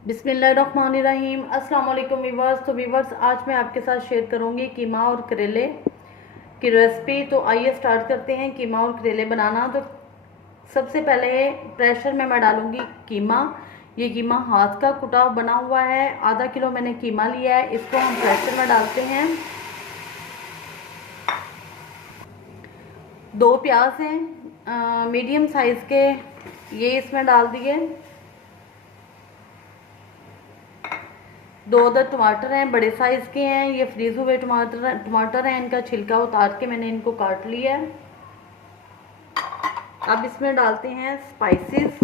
बिस्मिल्लाहिर्रहमानिर्रहीम। अस्सलाम वालेकुम वीवर्स। तो वीवर्स, आज मैं आपके साथ शेयर करूंगी कीमा और करेले की रेसिपी। तो आइए स्टार्ट करते हैं कीमा और करेले बनाना। तो सबसे पहले प्रेशर में मैं डालूंगी कीमा। ये कीमा हाथ का कुटा बना हुआ है। आधा किलो मैंने कीमा लिया है, इसको हम प्रेशर में डालते हैं। 2 प्याज हैं मीडियम साइज के, ये इसमें डाल दिए। 2 अदर टमाटर हैं, बड़े साइज के हैं। ये फ्रीज हुए टमाटर हैं, इनका छिलका उतार के मैंने इनको काट लिया है। अब इसमें डालते हैं स्पाइसेस।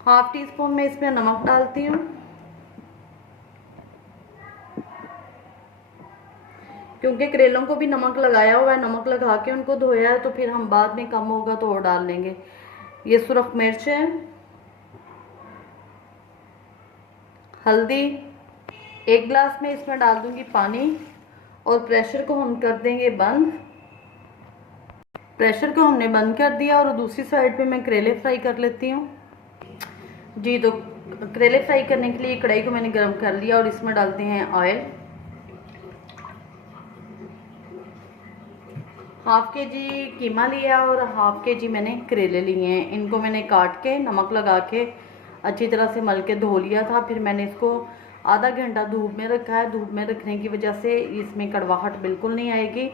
हाफ टी स्पून में इसमें नमक डालती हूँ, क्योंकि करेलों को भी नमक लगाया हुआ है। नमक लगा के उनको धोया है, तो फिर हम बाद में कम होगा तो और डाल लेंगे। ये सुरख मिर्च है, हल्दी। 1 गिलास में इसमें डाल दूंगी पानी और प्रेशर को हम कर देंगे बंद। प्रेशर को हमने बंद कर दिया और दूसरी साइड पे मैं करेले फ्राई कर लेती हूँ। जी, तो करेले फ्राई करने के लिए कढ़ाई को मैंने गर्म कर लिया और इसमें डालते हैं ऑयल। हाफ के जी कीमा लिया और हाफ के जी मैंने करेले लिए हैं। इनको मैंने काट के नमक लगा के अच्छी तरह से मल के धो लिया था। फिर मैंने इसको आधा घंटा धूप में रखा है। धूप में रखने की वजह से इसमें कड़वाहट बिल्कुल नहीं आएगी।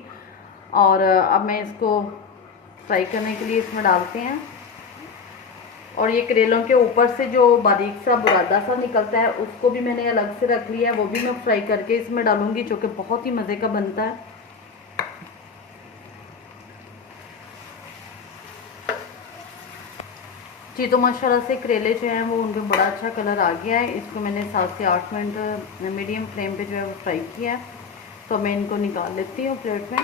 और अब मैं इसको फ्राई करने के लिए इसमें डालते हैं। और ये करेलों के ऊपर से जो बारीक सा बुरादा सा निकलता है, उसको भी मैंने अलग से रख लिया है। वो भी मैं फ्राई करके इसमें डालूंगी, जो कि बहुत ही मज़े का बनता है। जी, तो माशाल्लाह से करेले जो हैं वो उनका बड़ा अच्छा कलर आ गया है। इसको मैंने 7 से 8 मिनट मीडियम फ्लेम पे जो है वो फ्राई किया है। तो मैं इनको निकाल लेती हूँ प्लेट में।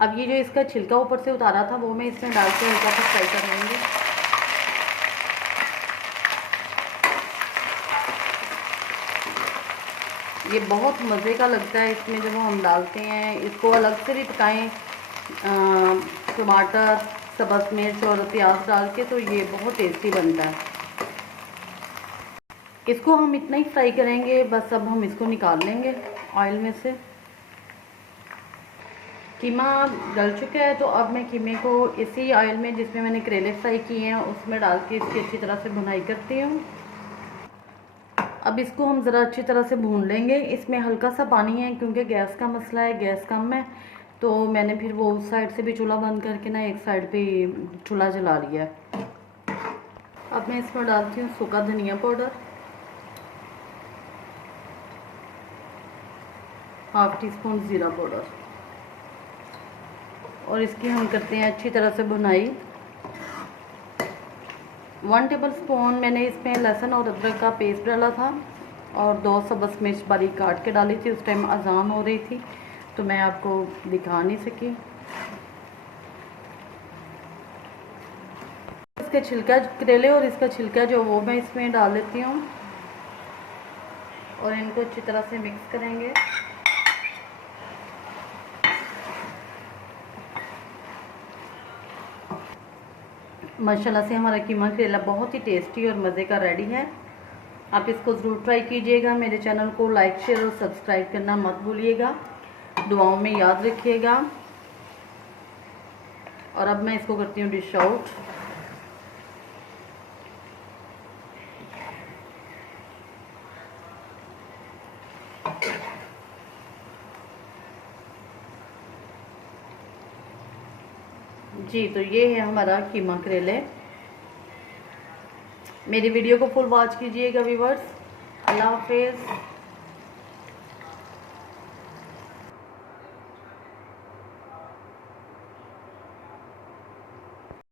अब ये जो इसका छिलका ऊपर से उतारा था, वो मैं इसमें डाल के हल्का सा फ्राई कर लूँगी। ये बहुत मज़े का लगता है इसमें जब हम डालते हैं। इसको अलग से भी पकाएं टमाटर, सब्ज़ मिर्च और प्याज डाल के, तो ये बहुत टेस्टी बनता है। इसको हम इतना ही फ्राई करेंगे बस। अब हम इसको निकाल लेंगे ऑयल में से। कीमा गल चुका है, तो अब मैं कीमे को इसी ऑयल में जिसमें मैंने करेले फ्राई किए हैं उसमें डाल के इसकी अच्छी तरह से भुनाई करती हूँ। अब इसको हम ज़रा अच्छी तरह से भून लेंगे। इसमें हल्का सा पानी है, क्योंकि गैस का मसला है, गैस कम है। तो मैंने फिर वो उस साइड से भी चूल्हा बंद करके ना एक साइड पे चूल्हा जला लिया है। अब मैं इसमें डालती हूँ सूखा धनिया पाउडर, हाफ टी स्पून ज़ीरा पाउडर, और इसकी हम करते हैं अच्छी तरह से भुनाई। 1 टेबल स्पून मैंने इसमें लहसुन और अदरक का पेस्ट डाला था और 2 सब्ज़ मिर्च बारीक काट के डाली थी। उस टाइम अजान हो रही थी तो मैं आपको दिखा नहीं सकी। इसका छिलका, करेले और इसका छिलका जो वो मैं इसमें डाल देती हूँ और इनको अच्छी तरह से मिक्स करेंगे। माशाल्लाह से हमारा कीमा करेला बहुत ही टेस्टी और मज़े का रेडी है। आप इसको ज़रूर ट्राई कीजिएगा। मेरे चैनल को लाइक, शेयर और सब्सक्राइब करना मत भूलिएगा। दुआओं में याद रखिएगा। और अब मैं इसको करती हूँ डिश आउट। जी, तो ये है हमारा कीमा करेले। मेरी वीडियो को फुल वॉच कीजिएगा व्यूवर्स। अल्लाह हाफिज़।